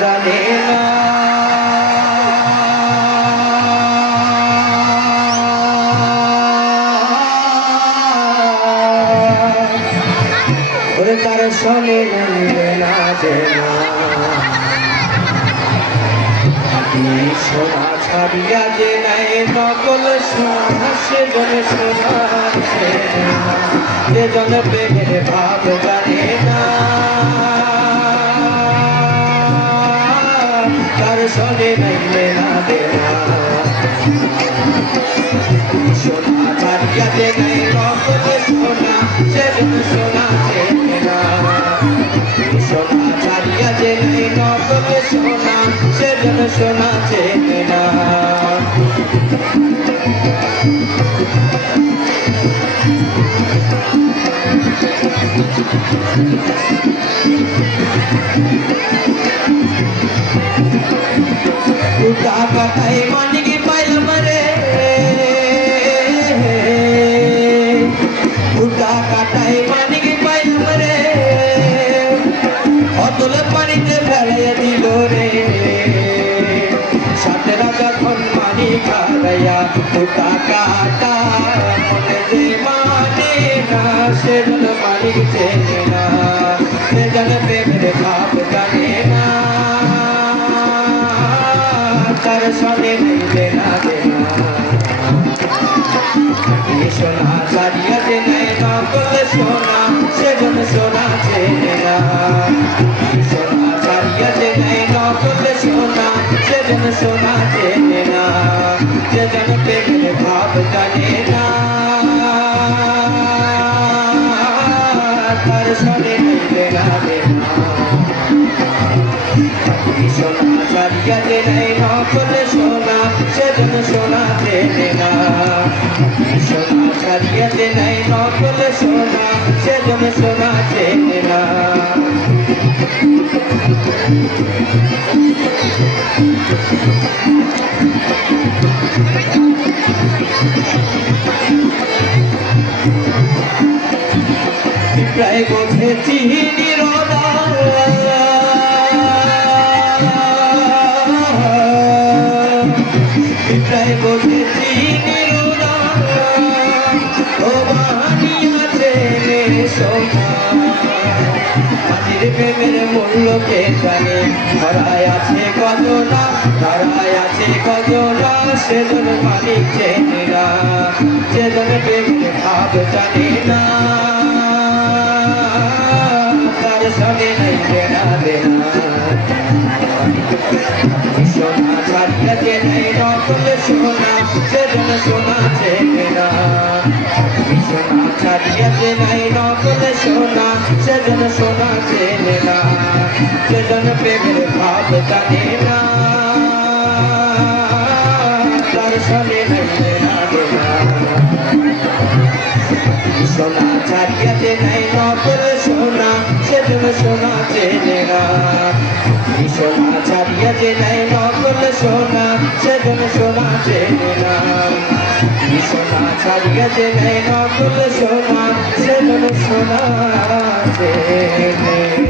জানে না ওরে তার শোনে না যে না সোনা ছাড়িয়া যে নাই নকল সোনা সেজন সোনা যে জন প্রেমের ভাব জানে না তার শোনে নাইলে না দেনা সোনা ছাড়িয়া যে নাই নকল সোনা সেজন সোনা না সোনা ছাড়িয়া যে নাই নকল সোনা সেজন সোনা চেনে না টাকা তাই মানিকি পাইলাম রে টাকা তাই মানিকি পাইলাম রে অতল পানিতে ফেলে দিল রে সাথে রাজা ধন মানি খারাইয়া টাকাটা মনে যে মানে না সেজন মানিক চেনে না সেজন প্রেমের ভাব জানে না তার সনে নিলে না দেনা সোনা ছাড়িয়া যে নাই নকল সোনা সেজন সোনা চেনে না সোনা ছাড়িয়া যে নাই নকল সোনা সেজন সোনা চেনে না সেজন প্রেমের ভাব জানে না তার সনে নিলে না দেনা সোনা ছাড়িয়া যে নাই নকল সোনা সেজন সোনা চেনে না সোনা ছাড়িয়া যে নাই নকল সোনা সেজন সোনা চেনে না প্রায় বুঝেছি নিরোধা প্রায় বুঝেছি নিরোধা ও বানিয়াছে সোনা আজির প্রেমের মূল্য কে জানে ধরায় আছে কত না ধরায় আছে কত না সেজন মালিক চেনে না সেজন প্রেমের ভাব জানে না তার সঙ্গে নাই দেনা দেনা সোনা ছাড়িয়া যে নাই নকল সোনা সেজন সোনা চেনে না সোনা ছাড়িয়া যে নাই নকল সোনা সেজন সোনা চেনে না সেজন প্রেমের ভাব জানে না তার সঙ্গে নাই দেনা দেনা সোনা ছাড়িয়া যে নাই নকল সোনা সেজন সোনা চেনে না সোনা ছাড়িয়া যে নাই নকল সোনা সেজন সোনা চেনে না সোনা ছাড়িয়া যে নাই নকল সোনা সেজন সোনা চেনে